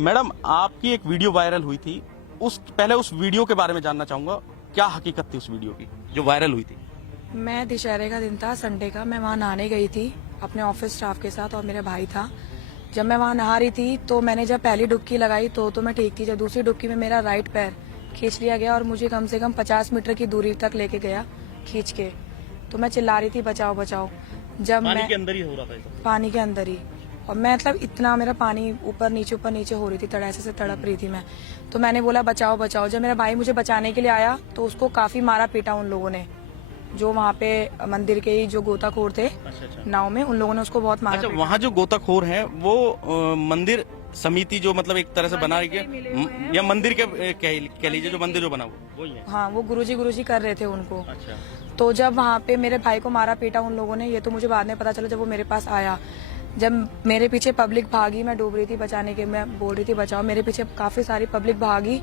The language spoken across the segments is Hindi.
मैडम, आपकी एक वीडियो वायरल हुई थी। पहले उस वीडियो के बारे में जानना चाहूंगा, क्या हकीकत थी उस वीडियो की जो वायरल हुई थी? मैं दशहरे का दिन था, संडे का। मैं वहाँ नहाने गई थी अपने ऑफिस स्टाफ के साथ और मेरा भाई था। जब मैं वहाँ नहा रही थी तो मैंने जब पहली डुबकी लगाई तो मैं ठीक थी। जब दूसरी डुबकी में मेरा राइट पैर खींच लिया गया और मुझे कम से कम 50 मीटर की दूरी तक लेके गया खींच के। तो मैं चिल्ला रही थी बचाओ बचाओ। जब पानी के अंदर ही हो रहा था ये सब? पानी के अंदर ही। और मैं मतलब इतना मेरा पानी ऊपर नीचे हो रही थी, ऐसे से तड़प रही थी मैं। तो मैंने बोला बचाओ बचाओ। जब मेरा भाई मुझे बचाने के लिए आया तो उसको काफी मारा पीटा उन लोगों ने, जो वहाँ पे मंदिर के ही जो गोताखोर थे। अच्छा। नाव में उन लोगों ने उसको बहुत मारा। अच्छा, वहाँ जो गोताखोर हैं वो मंदिर समिति जो मतलब एक तरह से बना रही है, या मंदिर के कह लीजिए, जो मंदिर जो बना हुआ वही है? हाँ, वो गुरुजी कर रहे थे उनको। अच्छा। तो जब वहाँ पे मेरे भाई को मारा पीटा उन लोगों ने, ये तो मुझे बाद में पता चला जब वो मेरे पास आया। जब मेरे पीछे पब्लिक भागी, मैं डूब रही थी बचाने के, मैं बोल रही थी बचाओ, मेरे पीछे काफी सारी पब्लिक भागी।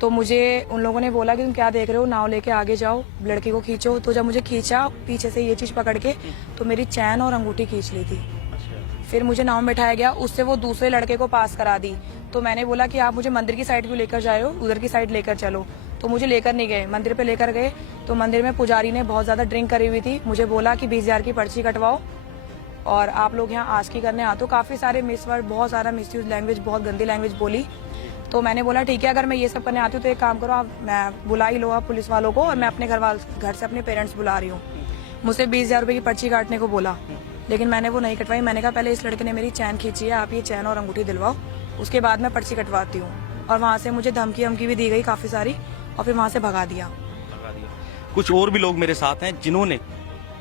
तो मुझे उन लोगों ने बोला कि तुम क्या देख रहे हो, नाव लेके आगे जाओ, लड़की को खींचो। तो जब मुझे खींचा पीछे से ये चीज पकड़ के, तो मेरी चैन और अंगूठी खींच ली थी। फिर मुझे नाव में बैठाया गया, उससे वो दूसरे लड़के को पास करा दी। तो मैंने बोला कि आप मुझे मंदिर की साइड क्यों लेकर जा रहे हो, उधर की साइड लेकर चलो। तो मुझे लेकर नहीं गए, मंदिर पे लेकर गए। तो मंदिर में पुजारी ने बहुत ज्यादा ड्रिंक करी हुई थी, मुझे बोला कि 20,000 की पर्ची कटवाओ और आप लोग यहाँ आस्की करने आते हो। काफी सारे मिसवर्ड, बहुत सारा मिसयूज लैंग्वेज, बहुत गंदी लैंग्वेज बोली। तो मैंने बोला ठीक है, अगर मैं ये सब करने आती हूँ तो एक काम करो, आप मैं बुला ही लो आप पुलिस वालों को, और मैं अपने घर से अपने पेरेंट्स बुला रही हूँ। मुझसे 20,000 रुपए की पर्ची काटने को बोला, लेकिन मैंने वो नहीं कटवाई। मैंने कहा पहले इस लड़के ने मेरी चैन खींची है, आप ये चैन और अंगूठी दिलवाओ, उसके बाद मैं पर्ची कटवाती हूँ। और वहाँ से मुझे धमकी भी दी गई काफी सारी, और फिर वहाँ से भगा दिया। कुछ और भी लोग मेरे साथ हैं जिन्होंने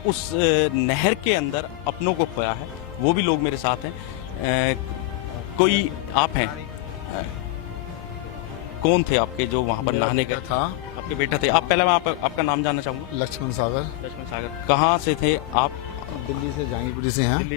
उस नहर के अंदर अपनों को खोया है, वो भी लोग मेरे साथ हैं। कोई आप हैं? कौन थे आपके जो वहाँ पर नहाने गए? था, आपके बेटा थे। आप पहले मैं आपका नाम जानना चाहूंगा। लक्ष्मण सागर। लक्ष्मण सागर, कहाँ से थे आप? दिल्ली से, जहांगीरपुरी से हैं।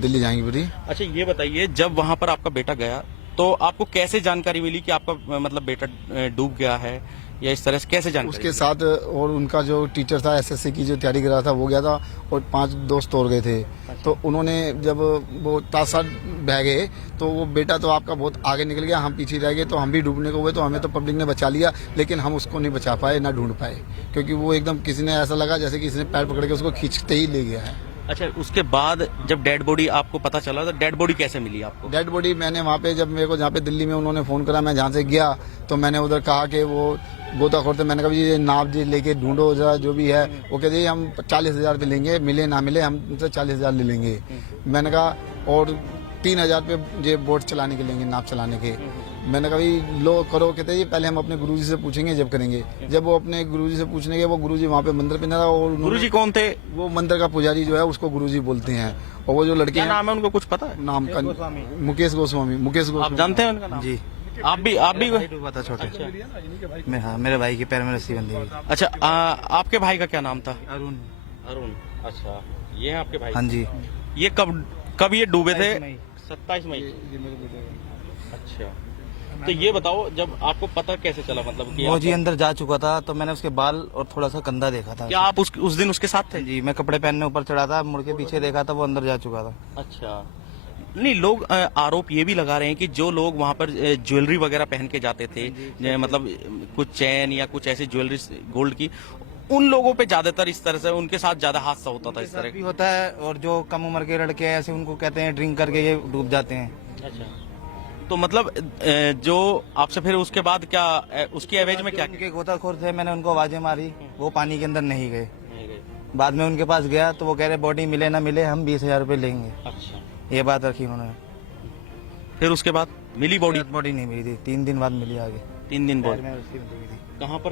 दिल्ली जहांगीरपुरी। अच्छा, ये बताइए, जब वहाँ पर आपका बेटा गया तो आपको कैसे जानकारी मिली कि आपका मतलब बेटा डूब गया है, या इस तरह से कैसे जानकारी? उसके साथ और उनका जो टीचर था, एसएससी की जो तैयारी कर रहा था, वो गया था, और 5 दोस्त और गए थे। तो उन्होंने जब वो तासाद बह गए तो वो बेटा तो आपका बहुत आगे निकल गया, हम पीछे रह गए। तो हम भी डूबने को हुए, तो हमें तो पब्लिक ने बचा लिया, लेकिन हम उसको नहीं बचा पाए, ना ढूंढ पाए, क्योंकि वो एकदम किसी ने ऐसा लगा जैसे किसी ने पैर पकड़ के उसको खींचते ही ले गया है। अच्छा, उसके बाद जब डेड बॉडी आपको पता चला, तो डेड बॉडी कैसे मिली आपको? डेड बॉडी मैंने वहाँ पे, जब मेरे को जहाँ पे दिल्ली में उन्होंने फोन करा, मैं जहाँ से गया तो मैंने उधर कहा कि वो गोताखोर थे, मैंने कहा ये नाव जी लेके ढूंढो जरा जो भी है। वो कहते हम 40,000 पे लेंगे, मिले ना मिले हम उनसे 40,000 ले लेंगे। मैंने कहा और 3,000 पे ये बोट चलाने के लेंगे, नाव चलाने के। मैंने कहा भाई लो करो। कहते जी पहले हम अपने गुरुजी से पूछेंगे जब करेंगे। जब वो अपने गुरुजी से पूछने गए, वो गुरुजी वहाँ पे मंदिर पे न था। और गुरुजी कौन थे? वो मंदिर का पुजारी जो है उसको गुरुजी बोलते हैं। और वो जो लड़के, क्या नाम है उनको, कुछ पता है? नाम का मुकेश गोस्वामी। आप जानते हैं उनका नाम? जी। आप भी डूबा था छोटे। मैं, हाँ, मेरे भाई के पैर में रस्सी बंधी हुई। अच्छा, आपके भाई का क्या नाम था? अरुण। अरुण। अच्छा, ये है आपके भाई? हाँ जी। ये कब ये डूबे थे? 27 मई। अच्छा, तो ये बताओ, जब आपको पता कैसे चला, मतलब कि वो जी अंदर जा चुका था, तो मैंने उसके बाल और थोड़ा सा कंधा देखा था। क्या आप उस दिन उसके साथ थे? जी, मैं कपड़े पहनने ऊपर चढ़ा था, मुड़ के पीछे देखा था, वो अंदर जा चुका था। अच्छा, नहीं, लोग आरोप ये भी लगा रहे हैं कि जो लोग वहाँ पर ज्वेलरी वगैरह पहन के जाते थे, मतलब कुछ चैन या कुछ ऐसी ज्वेलरी गोल्ड की, उन लोगों पे ज्यादातर इस तरह से उनके साथ ज्यादा हादसा होता था। इस तरह भी होता है, और जो कम उम्र के लड़के हैं ऐसे, उनको कहते हैं ड्रिंक करके ये डूब जाते हैं। अच्छा, तो मतलब जो आपसे फिर उसके बाद क्या, उसकी एवज में क्या? उनके गोताखोर थे, मैंने उनको आवाजें मारी, वो पानी के अंदर नहीं गए। बाद में उनके पास गया तो वो कह रहे बॉडी मिले ना मिले हम 20,000 रुपए लेंगे। अच्छा, ये बात रखी उन्होंने। फिर उसके बाद मिली बॉडी? बॉडी नहीं मिली थी, 3 दिन बाद मिली आगे। 3 दिन बाद? पैर में रस्सी बंधी हुई थी।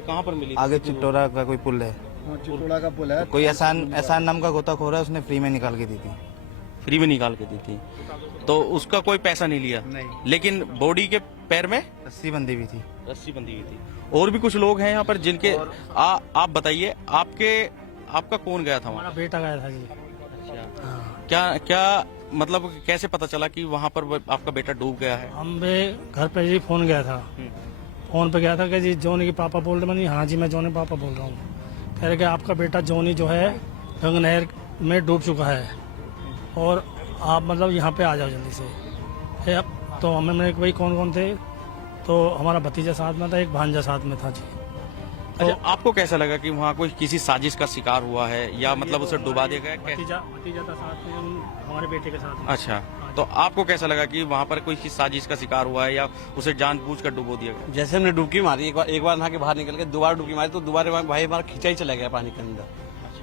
कहाँ पर मिली? आगे चिट्टोरा का कोई पुल है, चिटोड़ा का पुल है। कोई एहसान नाम का गोताखोर है, उसने फ्री में निकाल के दी थी। फ्री में निकाल के दी थी, तो उसका कोई पैसा नहीं लिया? नहीं। लेकिन बॉडी के पैर में रस्सी बंधी हुई थी। रस्सी बंधी हुई थी। और भी कुछ लोग हैं यहाँ पर जिनके आप बताइए, आपका कौन गया था वहाँ? हमारा बेटा गया था जी। अच्छा, क्या मतलब कैसे पता चला कि वहाँ पर आपका बेटा डूब गया है? हम भी घर पे जी फोन गया था, फोन पे गया था कि जी जॉनी के पापा बोल रहे हैं। हाँ जी, मैं जॉनी पापा बोल रहा हूँ। कह रहे कि आपका बेटा जॉनी जो है गंगा नहर में डूब चुका है, और आप मतलब यहाँ पे आ जाओ जल्दी से। तो हमें मैंने भाई कौन कौन थे, तो हमारा भतीजा साथ में था, एक भांजा साथ में था जी। तो अच्छा, आपको कैसा लगा कि वहाँ कोई किसी साजिश का शिकार हुआ है या मतलब उसे डुबा दिया गया? भतीजा था साथ में हमारे बेटे के साथ में। अच्छा, तो आपको कैसा लगा कि वहाँ पर कोई साजिश का शिकार हुआ है या उसे जानबूझकर डुबो दिया गया? जैसे हमने डुबकी मारी, एक बार नहा के बाहर निकल के दोबारा डुबकी मारी तो दोबारा भाई हमारा खींचा ही चला गया पानी के अंदर।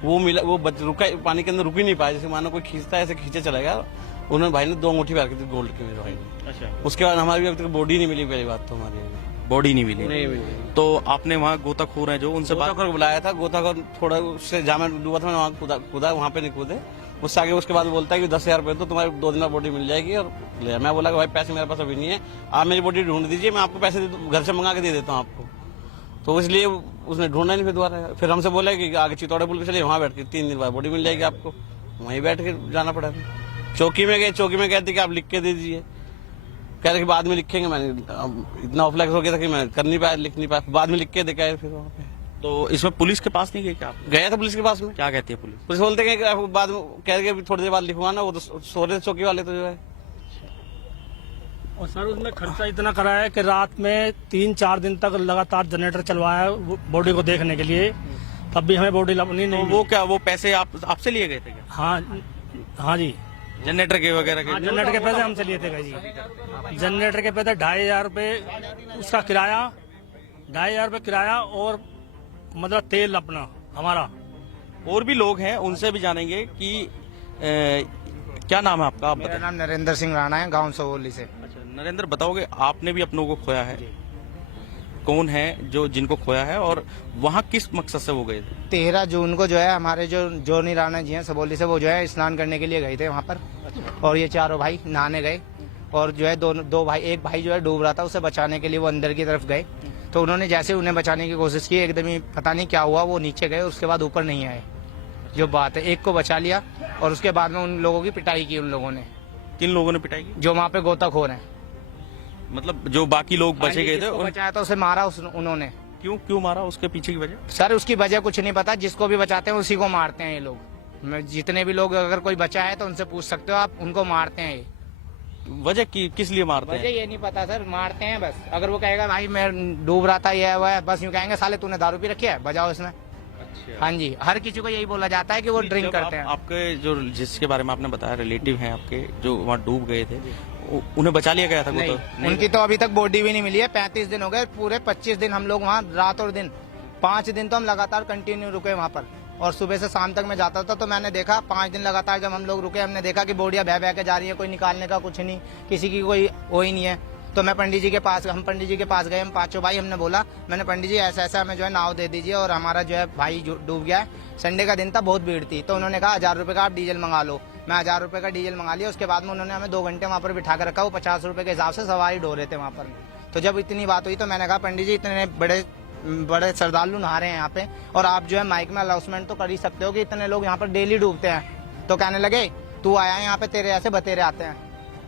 वो मिला, वो रुका पानी के अंदर, रुक ही नहीं पाया, जैसे मानो कोई खींचता है ऐसे खींचे चला गया। उन्होंने भाई ने 2 अंगूठी पहन की थी गोल्ड की मेरे भाई ने। अच्छा, उसके बाद हमारी अभी तक बॉडी नहीं मिली, पहली बात तो हमारी बॉडी नहीं मिली। नहीं मिली। तो आपने वहाँ गोताखोर हैं जो उनसे बात गोताखोर बुलाया था, गोताखोर थोड़ा उससे जहाँ मैं डूबा था मैंने वहाँ कूदा, वहाँ पे नहीं कूदे। उससे आगे उसके बाद बोलता है कि 10,000 रुपये तो तुम्हारी 2 दिन में बॉडी मिल जाएगी। और ले मैं बोला कि भाई पैसे मेरे पास अभी नहीं है, आप मेरी बॉडी ढूंढ दीजिए, मैं आपको पैसे घर से मंगा के दे देता हूँ आपको। तो इसलिए उसने ढूंढा नहीं फिर दोबारा। फिर हमसे बोला कि आगे चितौड़े पुल पे चलिए, वहाँ बैठ के 3 दिन बाद बॉडी मिल जाएगी आपको। वहीं बैठ के जाना पड़ा। चौकी में गए, चौकी में कहती कि आप लिख के दे दीजिए, कह रहे कि बाद में लिखेंगे। मैंने इतना ऑफलाइक हो गया था कि मैं कर नहीं पाया, लिख नहीं पाया, बाद में लिख के देखा है फिर वहाँ पे। तो इसमें पुलिस के पास नहीं गए क्या आप? गया था पुलिस के पास में। क्या कहती है पुलिस? पुलिस बोलते हैं कि बाद में कह रहे कि थोड़ी देर बाद लिखवा ना, वो तो सो रहे चौकी वाले तो जो है। और सर उसमें खर्चा इतना करा है कि रात में 3-4 दिन तक लगातार जनरेटर चलवाया है बॉडी को देखने के लिए, तब भी हमें बॉडी नहीं तो वो क्या, वो पैसे आपसे लिए गए थे क्या? हाँ जी, जनरेटर के वगैरह के? जनरेटर के पैसे हमसे लिए थे जी। जनरेटर के पैसे 2,500 रुपये उसका किराया, 2,500 रुपये किराया, और मतलब तेल अपना हमारा। और भी लोग हैं, उनसे भी जानेंगे कि क्या नाम है आपका? आप मेरा बताएं। नाम नरेंद्र सिंह राणा है, गांव सवोली से। अच्छा नरेंद्र, बताओगे आपने भी अपनों को खोया है, कौन है जो जिनको खोया है और वहाँ किस मकसद से वो गए थे? 13 जून को जो है हमारे जो जोनी राणा जी हैं सबोली से, वो जो है स्नान करने के लिए गए थे वहाँ पर। और ये चारों भाई नहाने गए, और जो है दो भाई, एक भाई जो है डूब रहा था, उसे बचाने के लिए वो अंदर की तरफ गए। तो उन्होंने जैसे उन्हें बचाने की कोशिश की, एकदम ही पता नहीं क्या हुआ, वो नीचे गए, उसके बाद ऊपर नहीं आए। जो बात है, एक को बचा लिया और उसके बाद में उन लोगों की पिटाई की उन लोगों ने। किन लोगों ने पिटाई की? जो वहाँ पे गोताखोर हैं। मतलब जो बाकी लोग बचे गए थे जिसको बचाया था उसे मारा उन्होंने। क्यों मारा? उसके पीछे की वजह? सर उसकी वजह कुछ नहीं पता, जिसको भी बचाते हैं उसी को मारते हैं ये लोग। जितने भी लोग, अगर कोई बचा है तो उनसे पूछ सकते हो आप, उनको मारते हैं ये। वजह किस लिए मारते वजह हैं? ये नहीं पता सर, मारते हैं बस। अगर वो कहेगा भाई मैं डूब रहा था, ये हुआ है, बस यूँ कहेंगे साले तूने दारू पी रखी है, बजाओ इसमें। अच्छा। हाँ जी, हर किसी को यही बोला जाता है कि वो ड्रिंक करते हैं। आपके जो जिसके बारे में आपने बताया रिलेटिव हैं आपके, जो वहाँ डूब गए थे, उन्हें बचा लिया गया था? नहीं, तो उनकी तो अभी तक बॉडी भी नहीं मिली है। 35 दिन हो गए, पूरे 25 दिन हम लोग वहाँ रात और दिन, 5 दिन तो हम लगातार कंटिन्यू रुके वहाँ पर। और सुबह से शाम तक मैं जाता था, तो मैंने देखा 5 दिन लगातार जब हम लोग रुके, हमने देखा कि बोडियां बह बह के जा रही है, कोई निकालने का कुछ नहीं, किसी की कोई वो ही नहीं है। तो मैं पंडित जी के पास, हम पंडित जी के पास गए, हम पांचों भाई, हमने बोला, मैंने पंडित जी ऐसा ऐसा हमें जो है नाव दे दीजिए, और हमारा जो है भाई डूब गया है। संडे का दिन था, बहुत भीड़ थी। तो उन्होंने कहा 1,000 रुपये का आप डीजल मंगा लो। मैं 1,000 रुपये का डीजल मंगा लिया। उसके बाद में उन्होंने हमें 2 घंटे वहाँ पर बिठा कर रखा। वो 50 रुपये के हिसाब से सवारी ढो रहे थे वहाँ पर। तो जब इतनी बात हुई तो मैंने कहा पंडित जी इतने बड़े श्रद्धालु नहा रहे हैं यहाँ पे, और आप जो है माइक में अनाउंसमेंट तो कर ही सकते हो कि इतने लोग यहाँ पर डेली डूबते हैं। तो कहने लगे तू आया है यहाँ पे, तेरे ऐसे बतेरे आते हैं।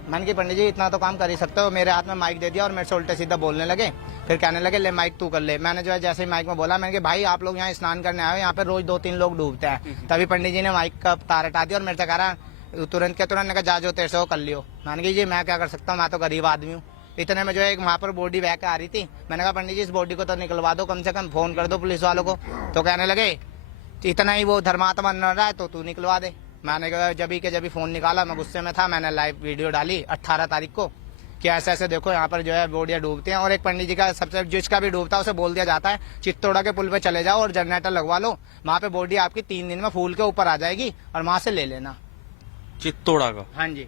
मैंने कहा पंडित जी इतना तो काम कर ही सकते हो। मेरे हाथ में माइक दे दिया और मेरे से उल्टे सीधा बोलने लगे। फिर कहने लगे ले माइक तू कर ले। मैंने जो है जैसे ही माइक में बोला, मैंने कहा भाई आप लोग यहाँ स्नान करने आए हो, यहाँ पे रोज 2-3 लोग डूबते हैं। तभी पंडित जी ने माइक का तार हटा दिया और मेरे से कह रहा तुरंत के तुरंत, कहा जा जो तेरे से वो कर लियो। मैंने कहा जी मैं क्या कर सकता हूँ, मैं तो गरीब आदमी हूँ। इतने में जो है एक वहाँ पर बॉडी बह के आ रही थी। मैंने कहा पंडित जी इस बॉडी को तो निकलवा दो, कम से कम फोन कर दो पुलिस वालों को। तो कहने लगे इतना ही वो धर्मात्मा न रहा है तो तू निकलवा दे। मैंने कहा जब फोन निकाला, मैं गुस्से में था, मैंने लाइव वीडियो डाली 18 तारीख को कि ऐसे ऐसे देखो यहाँ पर जो है बोडियां डूबती हैं। और एक पंडित जी का सबसे जिसका भी डूबता है उसे बोल दिया जाता है चित्तौड़ा के पुल पे चले जाओ और जनरेटर लगवा लो, वहाँ पे बॉडी आपकी 3 दिन में फूल के ऊपर आ जाएगी और वहाँ से ले लेना। चित्तौड़ा का? हाँ जी।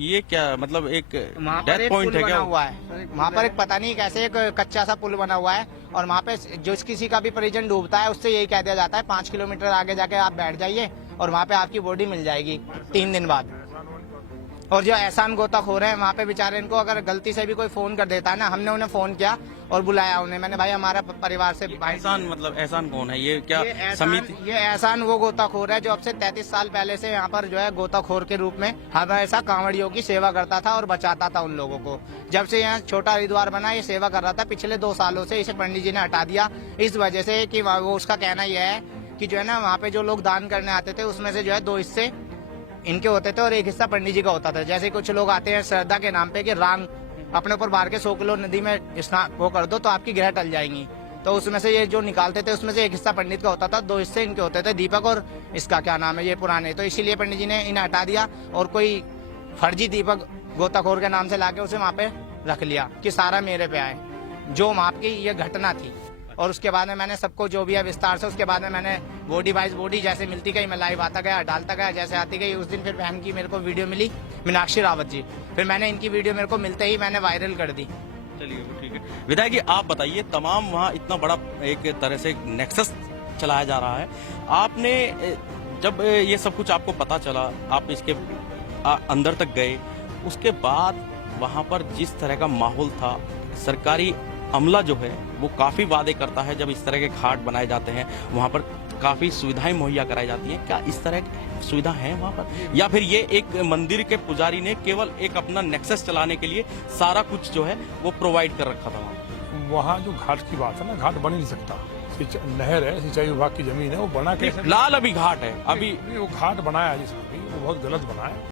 ये क्या मतलब एक वहाँ पर डेथ एक पॉइंट पुल है बना क्या? हुआ है वहाँ पर, एक पता नहीं कैसे एक कच्चा सा पुल बना हुआ है। और वहाँ पे जो किसी का भी परिजन डूबता है उससे यही कह दिया जाता है 5 किलोमीटर आगे जाके आप बैठ जाइए और वहाँ पे आपकी बॉडी मिल जाएगी 3 दिन बाद। और जो एहसान गोताखोर है वहाँ पे बेचारे, इनको अगर गलती से भी कोई फोन कर देता है ना, हमने उन्हें फोन किया और बुलाया उन्हें। मैंने भाई हमारा परिवार से एहसान, मतलब एहसान कौन है? ये क्या समिति? ये एहसान वो गोताखोर है जो अब से 33 साल पहले से यहाँ पर जो है गोताखोर के रूप में हमेशा कांवड़ियों की सेवा करता था और बचाता था उन लोगों को। जब से यहाँ छोटा हरिद्वार बना ये सेवा कर रहा था। पिछले 2 सालों से इसे पंडित जी ने हटा दिया इस वजह से कि वो उसका कहना यह है कि जो है ना वहाँ पे जो लोग दान करने आते थे उसमें से जो है 2 हिस्से इनके होते थे और 1 हिस्सा पंडित जी का होता था। जैसे कुछ लोग आते हैं श्रद्धा के नाम पे कि रान अपने ऊपर बाहर के 100 किलो नदी में स्नान वो कर दो तो आपकी ग्रह टल जाएंगी। तो उसमें से ये जो निकालते थे उसमें से एक हिस्सा पंडित का होता था, 2 हिस्से इनके होते थे, दीपक और इसका क्या नाम है ये पुराने। तो इसीलिए पंडित जी ने इन्हें हटा दिया और कोई फर्जी दीपक गोताखोर के नाम से लाके उसे वहाँ पे रख लिया कि सारा मेरे पे आए, जो वहाँ की ये घटना थी। और उसके बाद में मैंने सबको जो भी है विस्तार से, उसके बाद में मैंने बॉडी वाइज बॉडी जैसे मिलती गई मैं लाइव आता गया, डालता गया, जैसे आती गई। उस दिन फिर बहन की मेरे को वीडियो मिली, मीनाक्षी रावत जी, फिर मैंने इनकी वीडियो मेरे को मिलते ही मैंने वायरल कर दी। चलिए वो ठीक है। विधायक जी आप बताइए, तमाम वहाँ इतना बड़ा एक तरह से नेक्सस चलाया जा रहा है, आपने जब ये सब कुछ आपको पता चला, आप इसके अंदर तक गए, उसके बाद वहाँ पर जिस तरह का माहौल था, सरकारी अमला जो है वो काफी वादे करता है, जब इस तरह के घाट बनाए जाते हैं वहाँ पर काफी सुविधाएं मुहैया कराई जाती हैं, क्या इस तरह की सुविधा है वहाँ पर, या फिर ये एक मंदिर के पुजारी ने केवल एक अपना नेक्सस चलाने के लिए सारा कुछ जो है वो प्रोवाइड कर रखा था वहाँ? वहाँ जो घाट की बात है ना, घाट बन ही नहीं सकता। नहर है, सिंचाई विभाग की जमीन है, वो बना कैसे? फिलहाल अभी घाट है, अभी वो घाट बनाया है जिसने भी, वो बहुत गलत बना है।